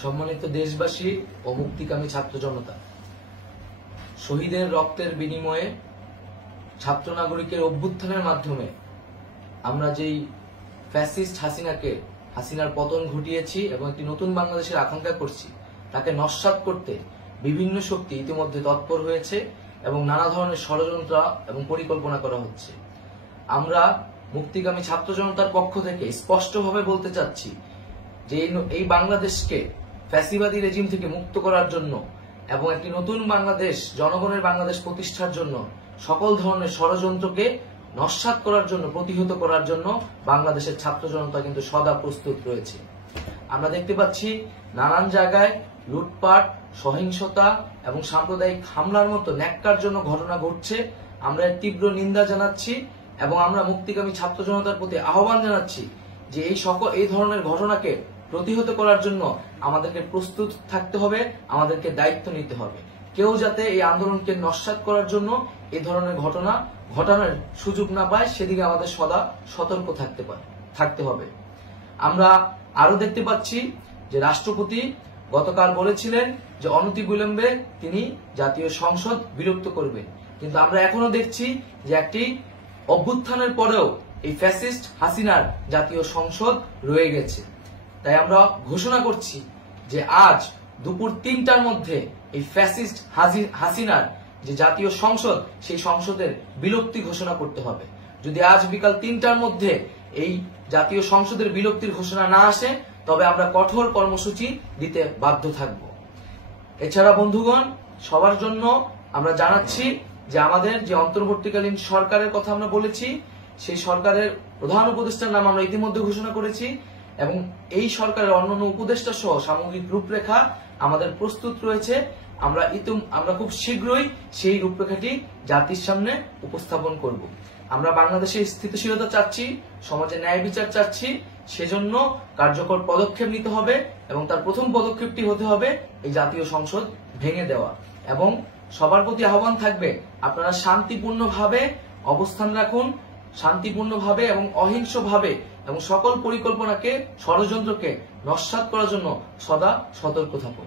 সম্মানিত দেশবাসী ও মুক্তিকামী ছাত্র জনতা, শহীদের রক্তের বিনিময়ে ছাত্র নাগরিকের অভ্যুত্থানের মাধ্যমে আমরা যেই ফ্যাসিস্ট হাসিনার পতন ঘটিয়েছি এবং একটি নতুন বাংলাদেশের আকাঙ্ক্ষা করছি, তাকে নস্যাৎ করতে বিভিন্ন শক্তি ইতিমধ্যে তৎপর হয়েছে এবং নানা ধরনের ষড়যন্ত্র এবং পরিকল্পনা করা হচ্ছে। আমরা মুক্তিকামী ছাত্র জনতার পক্ষ থেকে স্পষ্টভাবে বলতে চাচ্ছি যে এই বাংলাদেশকে ফ্যাসিবাদী রেজিম থেকে মুক্ত করার জন্য এবং একটি নতুন বাংলাদেশ, জনগণের বাংলাদেশ প্রতিষ্ঠার জন্য সকল ধরনের ষড়যন্ত্রকে নস্যাৎ করার জন্য, প্রতিহত করার জন্য বাংলাদেশের ছাত্র জনতা কিন্তু সদা প্রস্তুত রয়েছে। আমরা দেখতে পাচ্ছি নানান জায়গায় লুটপাট, সহিংসতা এবং সাম্প্রদায়িক হামলার মতো ন্যাক্কারজনক ঘটনা ঘটছে। আমরা এর তীব্র নিন্দা জানাচ্ছি এবং আমরা মুক্তিকামী ছাত্র জনতার প্রতি আহ্বান জানাচ্ছি যে এই ধরনের ঘটনাকে প্রতিহত করার জন্য আমাদেরকে প্রস্তুত থাকতে হবে, আমাদেরকে দায়িত্ব নিতে হবে। কেউ যাতে এই আন্দোলনকে নস্যাৎ করার জন্য এই ধরনের ঘটনা ঘটানোর সুযোগ না পায়, সেদিকে আমাদের সদা সতর্ক থাকতে হবে। আমরা আরো দেখতে পাচ্ছি যে রাষ্ট্রপতি গতকাল বলেছিলেন যে অনতিবিলম্বে তিনি জাতীয় সংসদ বিলুপ্ত করবেন, কিন্তু আমরা এখনো দেখছি যে একটি অভ্যুত্থানের পরেও এই ফ্যাসিস্ট হাসিনার জাতীয় সংসদ রয়ে গেছে। তাই আমরা ঘোষণা করছি যে আজ দুপুর ৩টার মধ্যে এই ফ্যাসিস্ট হাসিনার যে জাতীয় সংসদ, সেই সংসদের বিলুপ্তি ঘোষণা করতে হবে। যদি আজ বিকাল ৩টার মধ্যে এই জাতীয় সংসদের বিলুপ্তির ঘোষণা না আসে, তবে আমরা কঠোর কর্মসূচি দিতে বাধ্য থাকব। এছাড়া বন্ধুগণ, সবার জন্য আমরা জানাচ্ছি যে আমাদের যে অন্তর্বর্তীকালীন সরকারের কথা আমরা বলেছি, সেই সরকারের প্রধান উপদেষ্টার নাম আমরা ইতিমধ্যে ঘোষণা করেছি এবং এই সরকারের অন্যান্য উপদেষ্টা সহ সামগ্রিক রূপরেখা আমাদের প্রস্তুত রয়েছে। আমরা খুব শীঘ্রই সেই রূপরেখাটি জাতির সামনে উপস্থাপন করব। আমরা বাংলাদেশে স্থিতিশীলতা চাচ্ছি, সমাজে ন্যায় বিচার চাচ্ছি, সেজন্য কার্যকর পদক্ষেপ নিতে হবে এবং তার প্রথম পদক্ষেপটি হতে হবে এই জাতীয় সংসদ ভেঙে দেওয়া। এবং সবার প্রতি আহ্বান থাকবে, আপনারা শান্তিপূর্ণভাবে অবস্থান রাখুন, শান্তিপূর্ণভাবে এবং অহিংসভাবে এবং সকল পরিকল্পনাকে, ষড়যন্ত্রকে নস্যাৎ করার জন্য সদা সতর্ক থাকুন।